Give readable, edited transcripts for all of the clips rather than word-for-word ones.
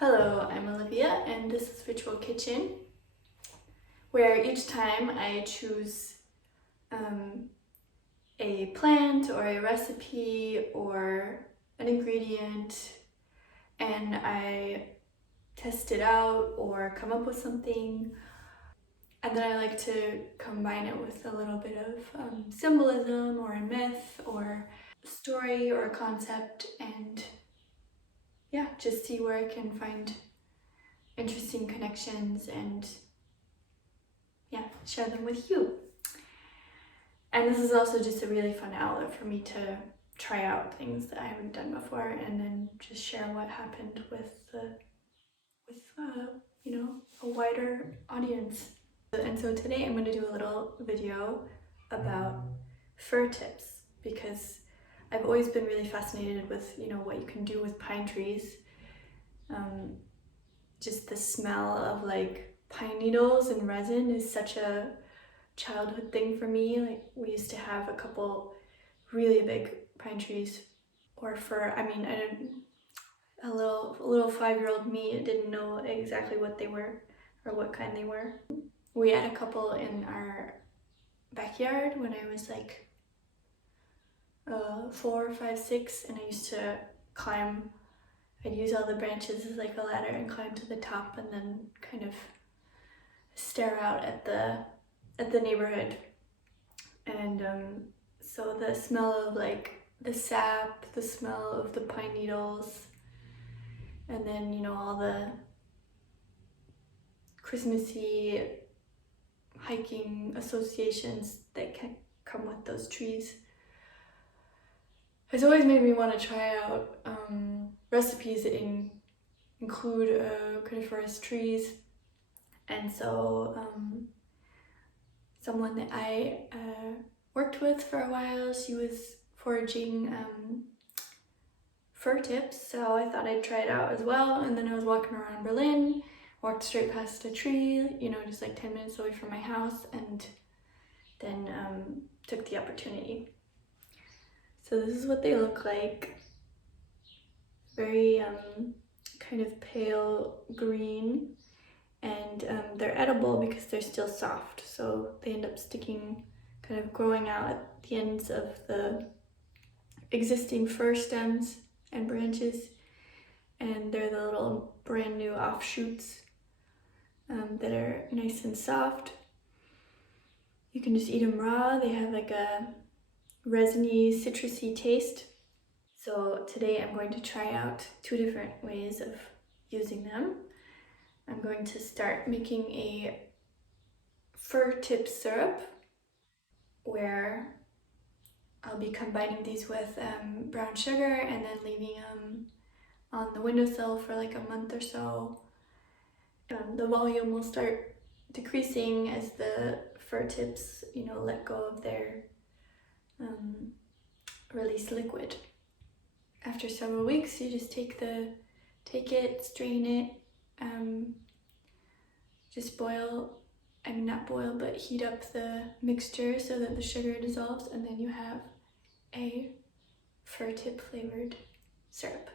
Hello, I'm Olivia and this is Virtual Kitchen, where each time I choose a plant or a recipe or an ingredient and I test it out or come up with something, and then I like to combine it with a little bit of symbolism or a myth or a story or a concept, and yeah, just see where I can find interesting connections and share them with you. And this is also just a really fun outlet for me to try out things that I haven't done before and then just share what happened with a wider audience. And so today I'm going to do a little video about fir tips, because I've always been really fascinated with what you can do with pine trees. Just the smell of like pine needles and resin is such a childhood thing for me. Like, we used to have a couple really big pine trees, or fir. I mean, I didn't. A little 5-year-old me didn't know exactly what they were or what kind they were. We had a couple in our backyard when I was like 4, 5, 6, and I used to climb. I'd use all the branches as like a ladder and climb to the top, and then kind of stare out at the neighborhood. And so the smell of like the sap, the smell of the pine needles, and then all the Christmassy hiking associations that can come with those trees has always made me want to try out recipes that include coniferous trees. And so someone that I worked with for a while, she was foraging fir tips, so I thought I'd try it out as well. And then I was walking around Berlin, walked straight past a tree, just like 10 minutes away from my house, and then took the opportunity. So this is what they look like. Very kind of pale green, and they're edible because they're still soft, so they end up sticking, kind of growing out at the ends of the existing fir stems and branches, and they're the little brand new offshoots that are nice and soft. You can just eat them raw. They have like a resiny, citrusy taste. So today I'm going to try out 2 different ways of using them. I'm going to start making a fir tip syrup, where I'll be combining these with brown sugar and then leaving them on the windowsill for like a month or so. The volume will start decreasing as the fir tips, let go of their released liquid. After several weeks, you just take it, strain it, just heat up the mixture so that the sugar dissolves, and then you have a fir tip flavored syrup.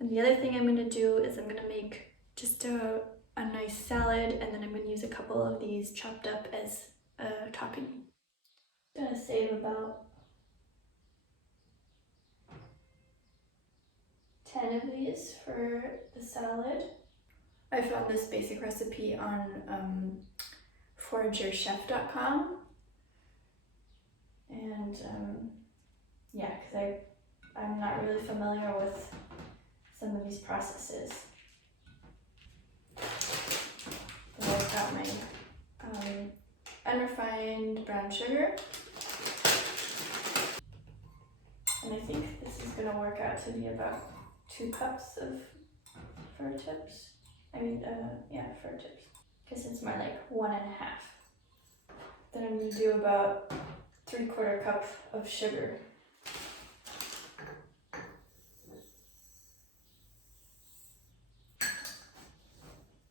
And the other thing I'm going to do is I'm going to make just a nice salad, and then I'm going to use a couple of these chopped up as a topping. I'm going to save about 10 of these for the salad. I found this basic recipe on foragerchef.com, and because I'm not really familiar with some of these processes. But I've got my unrefined brown sugar, and I think this is going to work out to be about 2 cups of fir tips. Fir tips. Guess it's more like 1.5. Then I'm going to do about 3/4 cup of sugar.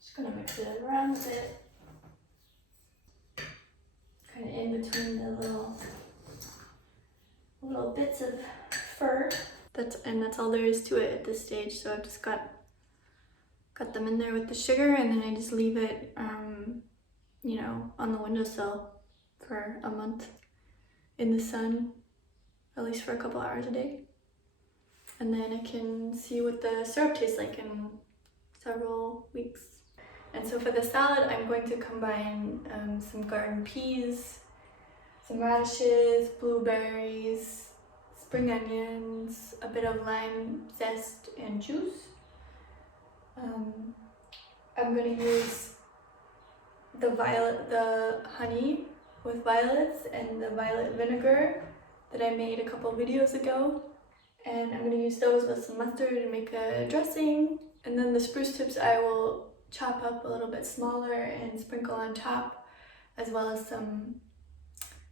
Just going to mix it around a bit, kind of in between the little bits of fir. That's all there is to it at this stage. So I've just got got them in there with the sugar, and then I just leave it, you know, on the windowsill for a month in the sun, at least for a couple hours a day. And then I can see what the syrup tastes like in several weeks. And so for the salad, I'm going to combine some garden peas, some radishes, blueberries, spring onions, a bit of lime zest and juice. I'm going to use the honey with violets and the violet vinegar that I made a couple videos ago. And I'm going to use those with some mustard to make a dressing. And then the spruce tips I will chop up a little bit smaller and sprinkle on top, as well as some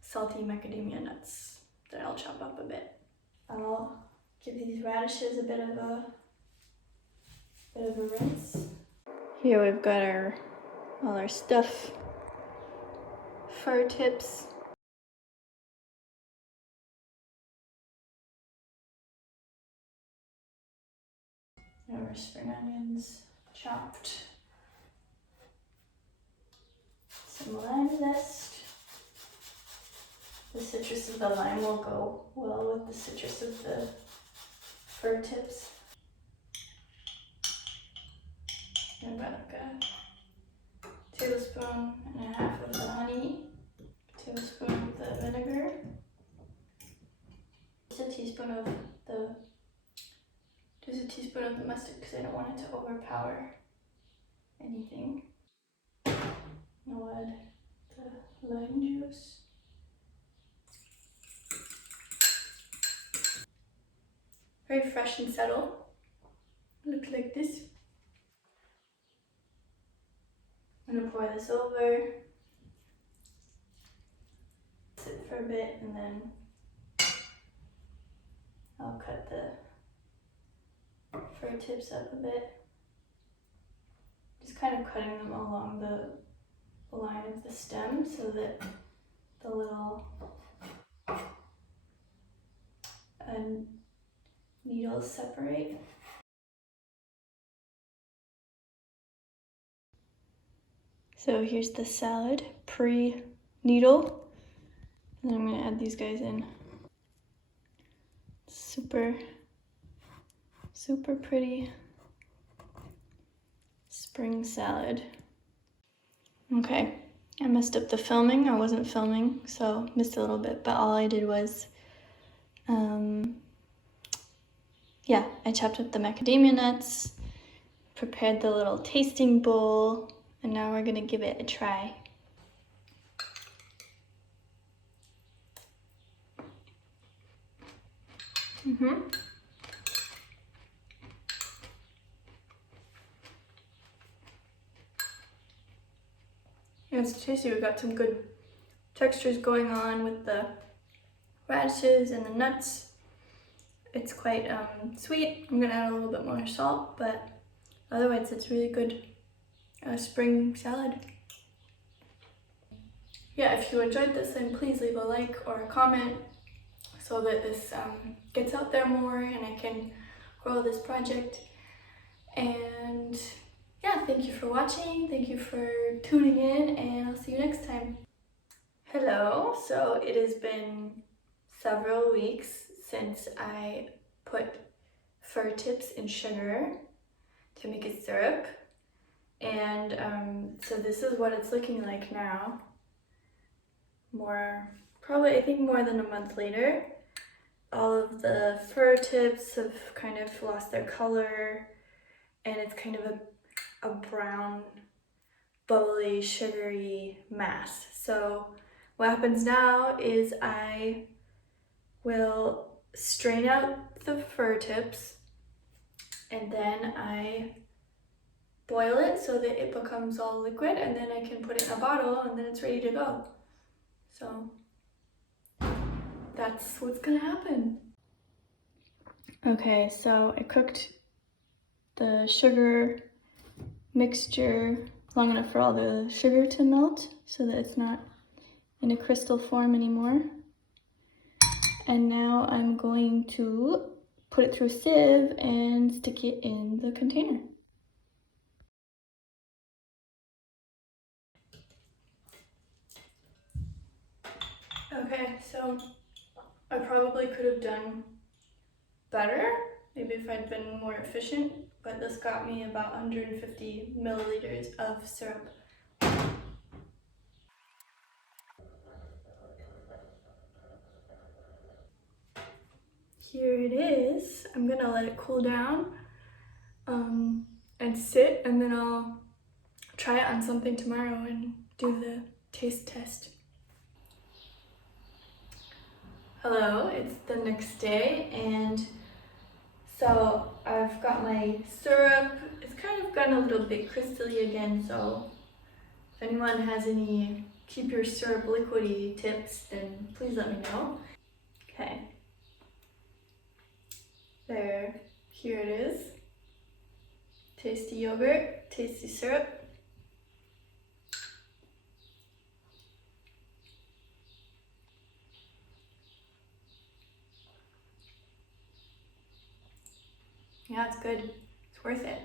salty macadamia nuts that I'll chop up a bit. I'll give these radishes a bit of a rinse. Here we've got all our stuff. Fir tips. And our spring onions chopped. Some lime zest. The citrus of the lime will go well with the citrus of the fir tips. And about a tablespoon and a half of the honey, a tablespoon of the vinegar, just a teaspoon of the mustard because I don't want it to overpower anything. I'll add the lime juice. Very fresh and subtle. Looks like this. I'm gonna pour this over, sit for a bit, and then I'll cut the fir tips up a bit. Just kind of cutting them along the line of the stem so that the little needles separate. So here's the salad pre-needle, and then I'm gonna add these guys in. Super, super pretty spring salad. Okay, I messed up the filming. I wasn't filming, so missed a little bit, but all I did was, yeah, I chopped up the macadamia nuts, prepared the little tasting bowl, and now we're gonna give it a try. Yeah, it's tasty. We've got some good textures going on with the radishes and the nuts. It's quite sweet. I'm gonna add a little bit more salt, but otherwise it's really good spring salad. Yeah, if you enjoyed this, then please leave a like or a comment so that this gets out there more and I can grow this project. And yeah, thank you for watching, thank you for tuning in, and I'll see you next time. Hello, so it has been several weeks since I put fir tips in sugar to make a syrup, and so this is what it's looking like now. Probably I think more than a month later. All of the fir tips have kind of lost their color, and it's kind of a brown, bubbly, sugary mass. So what happens now is I will strain out the fir tips, and then I boil it so that it becomes all liquid, and then I can put it in a bottle, and then it's ready to go. So that's what's gonna happen. Okay, so I cooked the sugar mixture long enough for all the sugar to melt so that it's not in a crystal form anymore. And now I'm going to put it through a sieve and stick it in the container. Okay, so I probably could have done better, maybe if I'd been more efficient, but this got me about 150 milliliters of syrup. Here it is. I'm gonna let it cool down and sit, and then I'll try it on something tomorrow and do the taste test. Hello, it's the next day, and so I've got my syrup. It's kind of gotten a little bit crystally again, so if anyone has any keep your syrup liquidy tips, then please let me know. Okay. There, here it is. Tasty yogurt, tasty syrup. Yeah, it's good. It's worth it.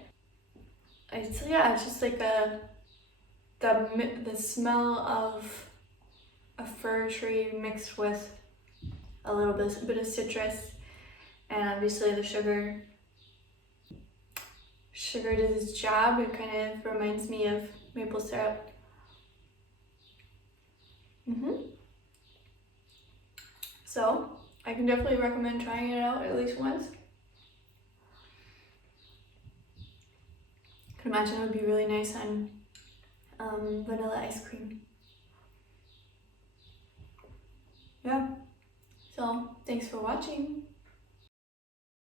Yeah, it's just like the smell of a fir tree mixed with a little bit of citrus, and obviously the sugar. Sugar does its job. It kind of reminds me of maple syrup. So I can definitely recommend trying it out at least once. I can imagine it would be really nice on vanilla ice cream. Yeah. So thanks for watching.